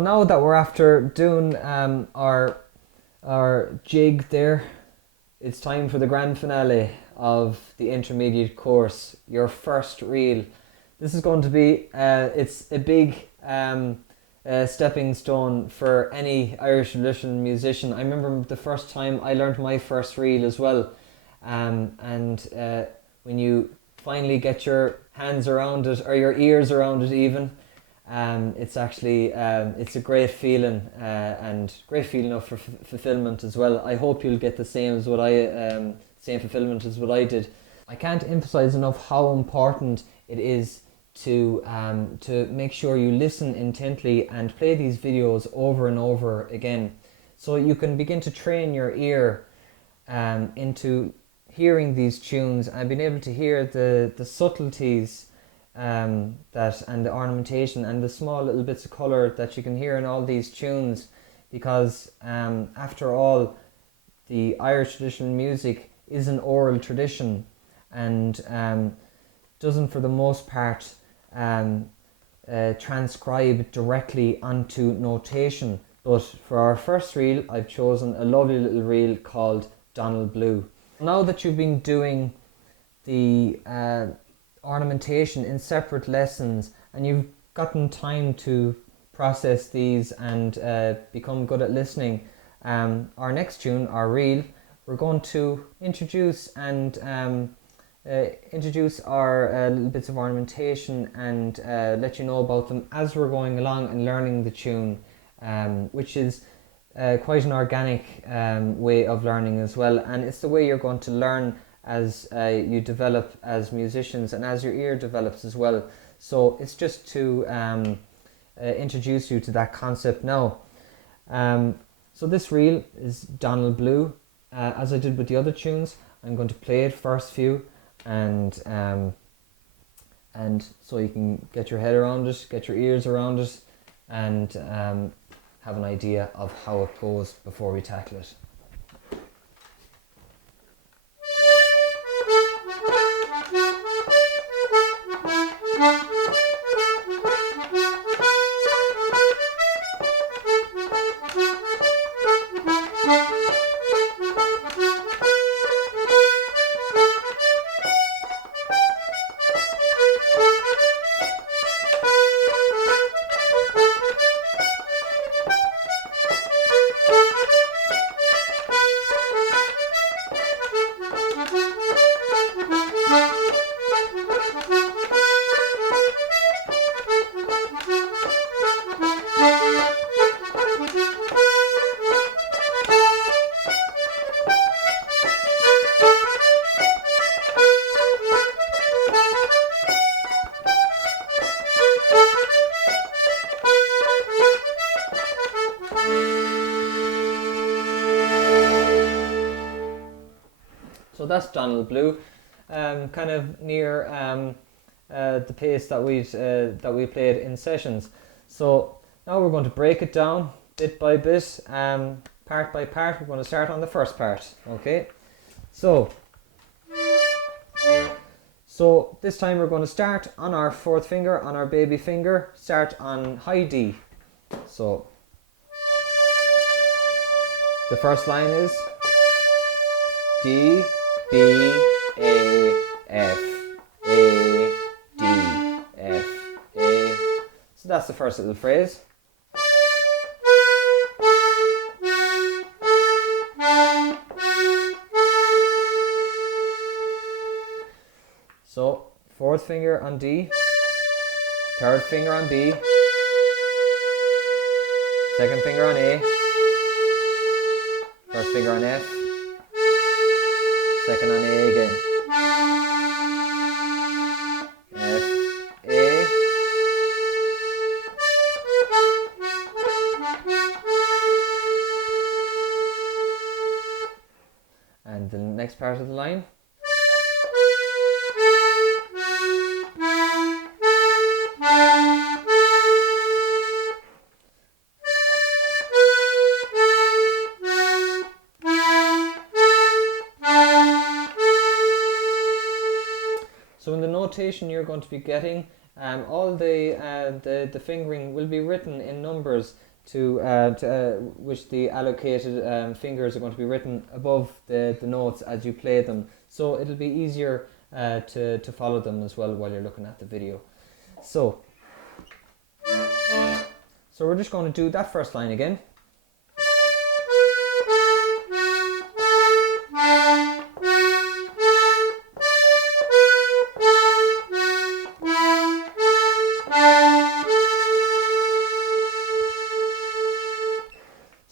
So now that we're after doing our jig there, it's time for the grand finale of the intermediate course, your first reel. This is going to be, it's a big stepping stone for any Irish traditional musician. I remember the first time I learned my first reel as well. And when you finally get your hands around it, or your ears around it even, it's actually, it's a great feeling, and great feeling of fulfillment as well. I hope you'll get the same as what same fulfillment as what I did. I can't emphasize enough how important it is to make sure you listen intently and play these videos over and over again, so you can begin to train your ear into hearing these tunes and being able to hear the subtleties and the ornamentation and the small little bits of colour that you can hear in all these tunes, because after all, the Irish traditional music is an oral tradition and doesn't for the most part transcribe directly onto notation. But for our first reel, I've chosen a lovely little reel called Donald Blue. Now that you've been doing the ornamentation in separate lessons and you've gotten time to process these and become good at listening, our next tune, our reel, we're going to introduce our little bits of ornamentation and let you know about them as we're going along and learning the tune, which is quite an organic way of learning as well, and it's the way you're going to learn as you develop as musicians and as your ear develops as well. So it's just to introduce you to that concept now. So this reel is Donald Blue. As I did with the other tunes, I'm going to play it first few, and so you can get your head around it, get your ears around it, and have an idea of how it goes before we tackle it. So that's Donald Blue, kind of near the pace that we played in sessions. So now we're going to break it down bit by bit, part by part. We're going to start on the first part. Okay, so this time we're going to start on our fourth finger, on our baby finger. Start on high D. So the first line is D, B, A, F, A, D, F, A. So that's the first little phrase. So fourth finger on D, third finger on B, second finger on A, first finger on F, second on A again. F, A. And the next part of the line. So in the notation you're going to be getting, all the fingering will be written in numbers which the allocated fingers are going to be written above the notes as you play them. So it'll be easier to follow them as well while you're looking at the video. So we're just going to do that first line again.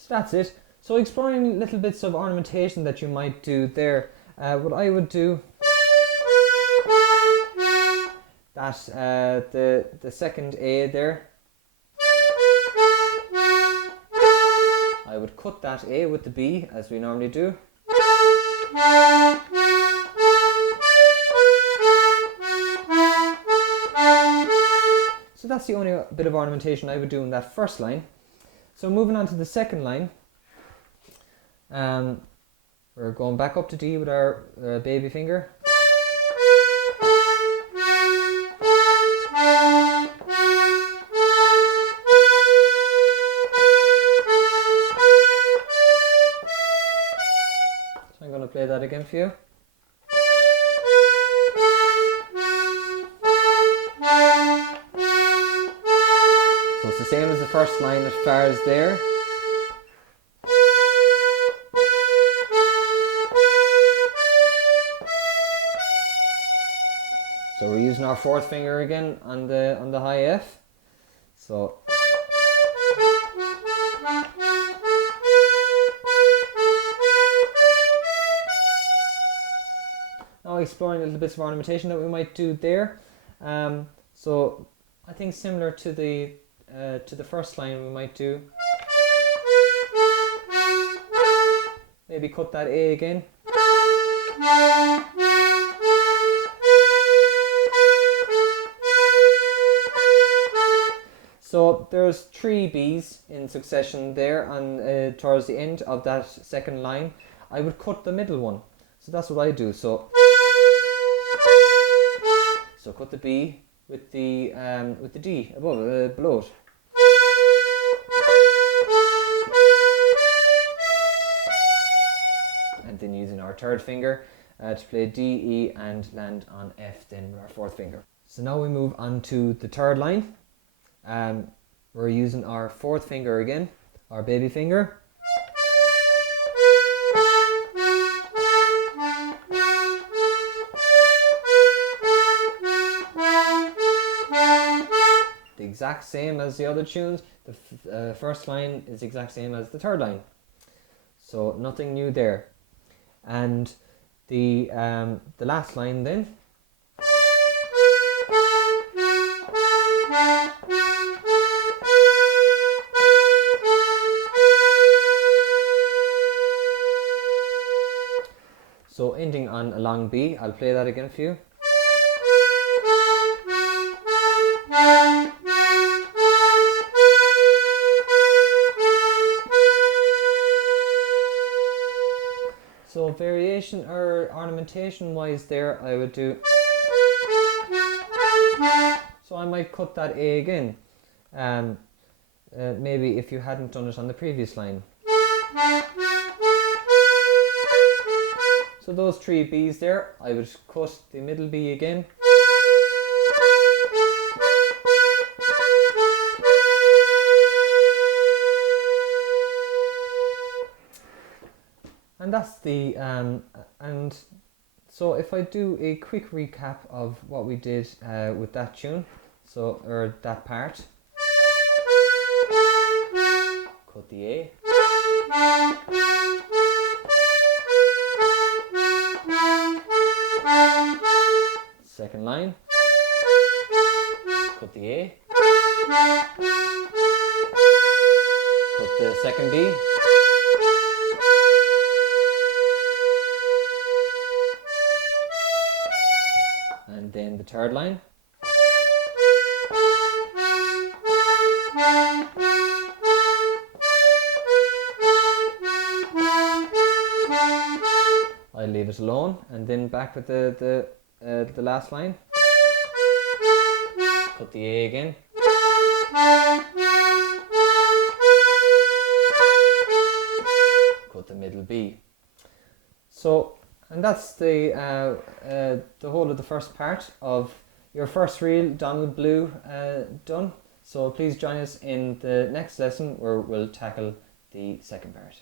That's it. So exploring little bits of ornamentation that you might do there. What I would do, that the second A there, I would cut that A with the B as we normally do. So that's the only bit of ornamentation I would do in that first line. So moving on to the second line, we're going back up to D with our baby finger. So I'm going to play that again for you. So it's the same as the first line as far as there. So we're using our fourth finger again on the high F. So now exploring a little bits of ornamentation that we might do there. So I think similar to the first line, we might do, maybe cut that A again. So there's 3 B's in succession there on towards the end of that second line. I would cut the middle one. So that's what I do. So cut the B with the D above, below it. And then using our third finger to play D, E and land on F then with our fourth finger. So now we move on to the third line. We're using our fourth finger again, our baby finger. The exact same as the other tunes. The first line is the exact same as the third line. So nothing new there. And the last line then. So ending on a long B, I'll play that again for you. So variation or ornamentation wise there, I would do, so I might cut that A again, maybe if you hadn't done it on the previous line. So those 3 B's there, I would cut the middle B again. And that's the, and so if I do a quick recap of what we did with that tune, so, or that part. Cut the A. Second line, cut the A, cut the second B, and then the third line. I leave it alone, and then back with the last line. Cut the A again. And that's the whole of the first part of your first reel, Done with Blue, done. So please join us in the next lesson where we'll tackle the second part.